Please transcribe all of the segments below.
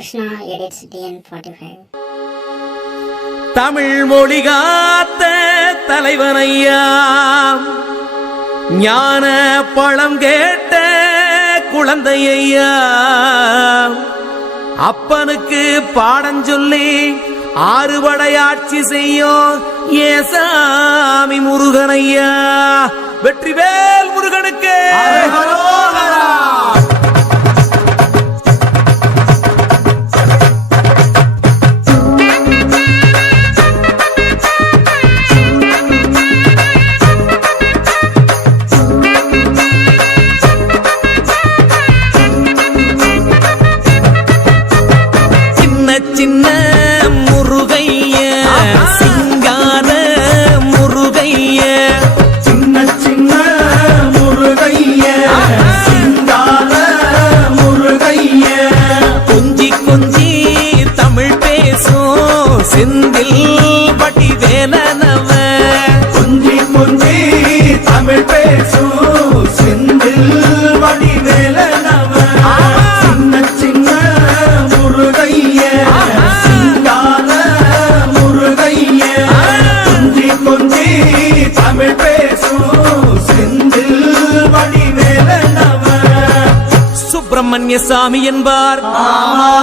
Krishna edits DN45. Tamil மொழி காத்த தலைவனையா, ஞான பழம் கேட்ட குழந்தையா, அப்பனுக்கு பாடம் சொல்லி ஆறுபடையாட்சி செய்யும் ஏசாமி முருகனையா. வெற்றிவேல் முருகனுக்கு சின்ன முருகைய, சிங்கார முருகைய, சின்ன சின்ன முருகைய, சிங்கார முருகைய, கொஞ்சி கொஞ்சி தமிழ் பேசும் செந்தில் வடிவேலனவ, கொஞ்சி கொஞ்சி தமிழ் பேசும் செந்தில் வடிவேலனவ, சின்ன சின்ன முருகைய, சிங்கார முருகைய, கொஞ்சி கொஞ்சி தமிழ் பேசும் செந்தில் வடிவேலனவ. சுப்பிரமணிய சாமி என்பார்,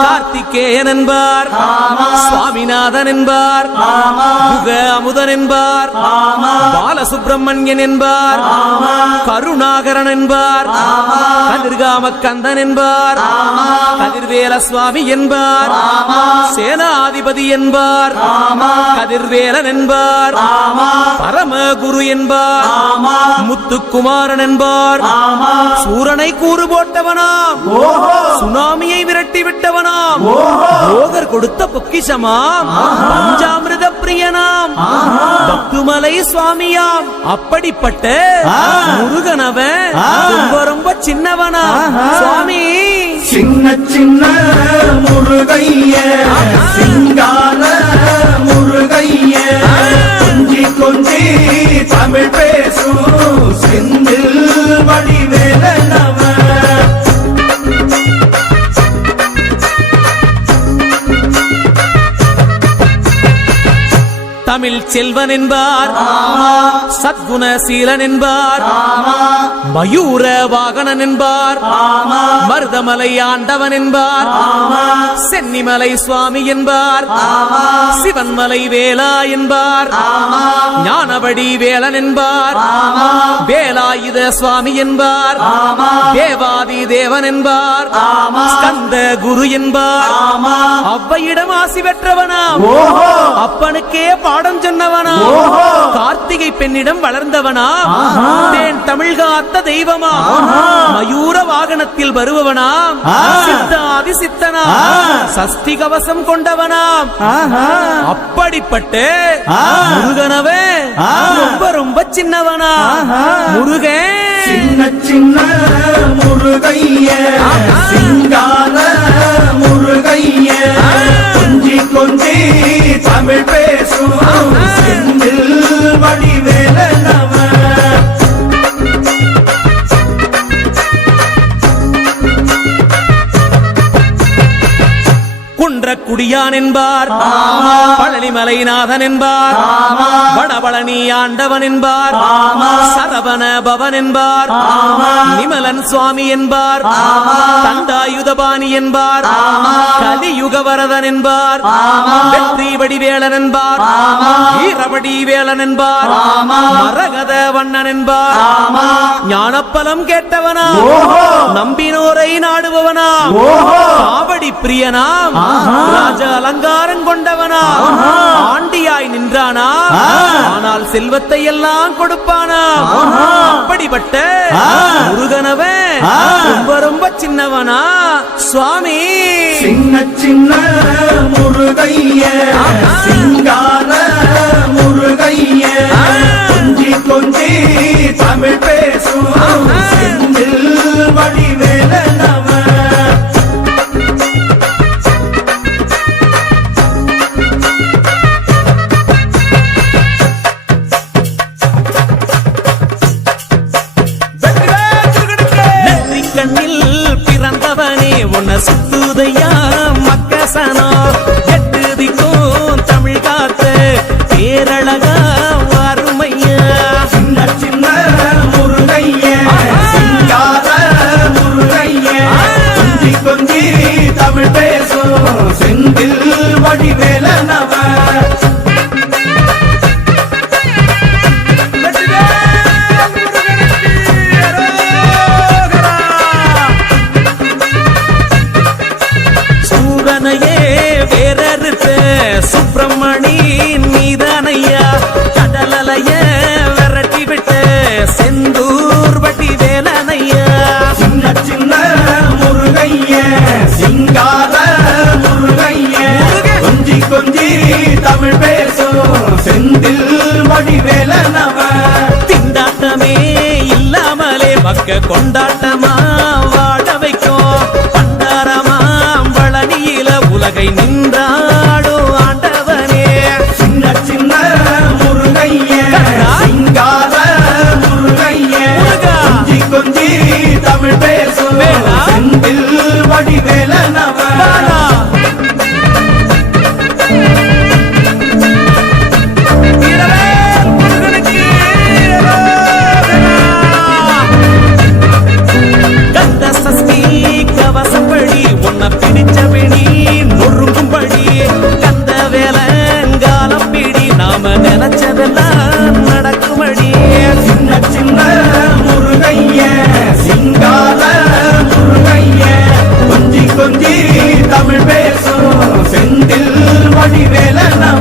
கார்த்திகேயன் என்பார், சுவாமிநாதன் என்பார், முக அமுதன் என்பார், பாலசுப்பிரமணியன் என்பார், கருணாகரன் என்பார், கதிர்காம கந்தன் என்பார், கதிர்வேல சுவாமி என்பார், சேனாதிபதி என்பார், கதிர்வேலன் என்பார், பரமகுரு என்பார், முத்துக்குமாரன் என்பார், சூரனை கூறு போட்டவனாம், சுனாமியை விரட்டி விட்டவனாம், போகர் கொடுத்த பொக்கிஷமாம், பஞ்சாமிர்த பிரியனாம், பத்துமலை சுவாமியாம். அப்படிப்பட்ட முருகனவன் ரொம்ப ரொம்ப சின்னவனா சுவாமி. சின்ன சின்ன முருகைய, சிங்கார முருகைய, கொஞ்சி கொஞ்சி தமிழ் பேசும் செந்தில் வடிவேலனவ. தமிழ் செல்வன் என்பார், சத்குணசீலன் என்பார், மயூர வாகனன் என்பார், மருதமலை ஆண்டவன் என்பார், சென்னிமலை சுவாமி என்பார், சிவன்மலை வேலா என்பார், ஞானவடி வேலன் என்பார், வேலாயுத சுவாமி என்பார், தேவாதி தேவன் என்பார், ஸ்கந்த குரு என்பார், அவ்வையிடம் ஆசி பெற்றவனாம், அப்பனுக்கே பாடம் சொன்னவனா, கார்த்திகை பெண்ணிடம் வளர்ந்தவனா, தேன் தமிழ் காத்த தெய்வமா, மயூர வாகனத்தில் வருபவனாம், சித்தாதி சித்தனா, சஷ்டி கவசம் கொண்டவனாம். அப்படிப்பட்ட முருகனவே ரொம்ப ரொம்ப சின்னவனா முருகன். சின்ன சின்ன முருகைய, சிங்கார முருகைய, கொஞ்சி கொஞ்சி தமிழ் பேசும் செந்தில் வடிவேலனவ. குன்றக்குடியான் என்பார், பழனிமலைநாதன் என்பார், வடபழனி ஆண்டவன் என்பார், சரவண பவன் என்பார், நிமலன் சுவாமி என்பார், தண்டாயுதபாணி என்பார், கலியுகவரதன் என்பார், வெற்றி வடிவேலன் என்பார், வீரவடி வேலன் என்பார், மரகத வண்ணன் என்பார், ஞானப்பலம் கேட்டவனா, நம்பினோரை நாடுபவனா, காவடி பிரியனாம், ராஜ அலங்காரம் கொண்டவனா, ஆண்டியாய் நின்றானா, ஆனால் செல்வத்தை எல்லாம் கொடுப்பானா. அப்படிப்பட்ட முருகனவன் ரொம்ப ரொம்ப சின்னவனா சுவாமி. சின்ன சின்ன முருகைய, சிங்கார முருகைய, கொஞ்சி கொஞ்சி தமிழ் பேசும் செந்தில் வடிவேலனவ. கண்ணில் பிறந்தவனே உன்னை சுத்துதையா மக்கள் வசனம் எட்டு திக்கும் தமிழ் காத்து பேரழகா வறுமையா சின்ன சின்ன முருகைய சிங்கார முருகைய கொஞ்சி கொஞ்சி தமிழ் பேசும் செந்தில் வடிவேலனவ சூரனையே வேறறுத்த சுப்பிரமணி நீதானையா கடலைய விரட்டி விட்ட செந்தூர் வட்டி வேலனையா சின்ன சின்ன முருகைய சிங்கார முருகைய கொஞ்சி கொஞ்சி தமிழ் பேசும் செந்தில் வடிவேலனவ திண்டாட்டமே இல்லாமலே மக்க கொண்டாட்டமா வாழ வைக்கும் பண்டாரமாம் பழனியில உலகை நின்றாடும் ஆண்டவனே சின்ன சின்ன முருகைய சிங்கார முருகைய முருகா. கொஞ்சி கொஞ்சி தமிழ் பேசும் வேலா. செந்தில் வடிவேலனவ பாலா. வீரவேல் முருகனுக்கு ரோகரா. கந்த சஷ்டி கவசப்படி உன்னை பிடிச்சபடி நொறுங்கும்படி கந்த வேலங்காலம் பிடி நாம நினைச்சதெல்லாம் நடக்கும்படி சின்ன சின்ன முருகைய சிங்கார முருகைய கொஞ்சி கொஞ்சி தமிழ் பேசும் செந்தில் வடிவேலனவ